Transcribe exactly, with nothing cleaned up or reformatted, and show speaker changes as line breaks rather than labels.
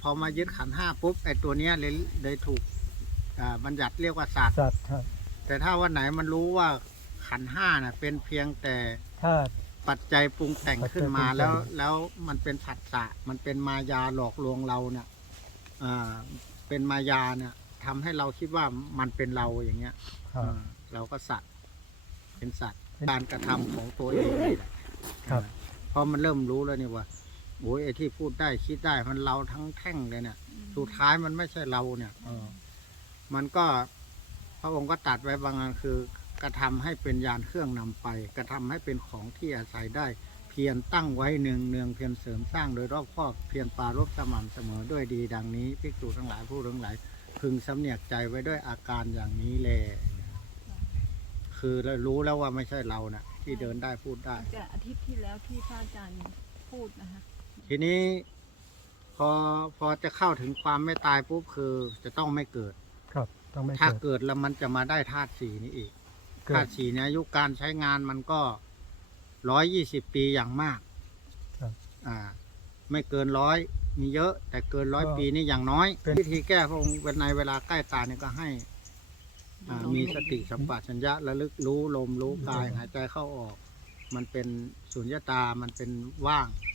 พอมายึดขันธ์ห้าปุ๊บไอ้ตัวเนี้ยเลยเลยถูกอ่าบัญญัติเรียกว่าสัตว์
สัตว์ครับ
แต่ถ้าวันไหนมันรู้ว่าขันธ์ห้าน่ะเป็นเพียงแต่
ธาตุ
ปัจจัยปรุงแต่งขึ้นมา
ปัจจัยปรุงแต่ง
แล้วแล้วมันเป็นผัสสะมันเป็นมายาหลอกลวงเราเนี่ยอ่าเป็นมายาเนี่ยทำให้เราคิดว่ามันเป็นเราอย่างเงี้ย
ครับ
อ่าเราก็สัตว์เป็นสัตว์การกระทำของตัวเองนี่แหละ
ครับ
เพราะมันเริ่มรู้แล้วนี่ว่าโอ้ยไอ้ที่พูดได้คิดได้มันเราทั้งแท่งเลยเนี่ยสุดท้ายมันไม่ใช่เราเนี่ยเออมันก็พระองค์ก็ตรัดไว้บางอันคือกระทำให้เป็นยานเครื่องนำไป กระทำให้เป็นของที่อาศัยได้ เพียรตั้งไว้เนืองเนืองเพียรเสริมสร้างโดยรอบครอบเพียรปรารภสม่ำเสมอด้วยดีดังนี้ภิกษุทั้งหลายผู้ทั้งหลายพึงสำเนียกใจไว้ด้วยอาการอย่างนี้แลคือเรารู้แล้วว่าไม่ใช่เรานะ่ะที่เดินได้พูดได้
แต่อาทิตย์ที่แล้วที่พระอาจารย์พูดนะคะ
ทีนี้พอพอจะเข้าถึงความไม่ตายปุ๊บคือจะต้องไม่เกิด
ครับต้องไม่
ถ้า
เกิด
เกิดแล้วมันจะมาได้ธาตุสี่นี้อีก
เกิ
ธา
ด
ตุสี่เนี่ยอายุการใช้งานมันก็ร้อยยี่สิบปีอย่างมาก
ครับ
อ่า ไม่เกินร้อยมีเยอะ แต่เกินร้อย
ก็
ปีนี่อย่างน้อย
เป็น
วิธีแก้พระองค์เวลาในเวลาใกล้ตายเนี่ยก็ให้อ่ามีสติสัมปชัญญะระลึกรู้ลมรู้กายหายใจเข้าออก มันเป็นสุญญตามันเป็นว่าง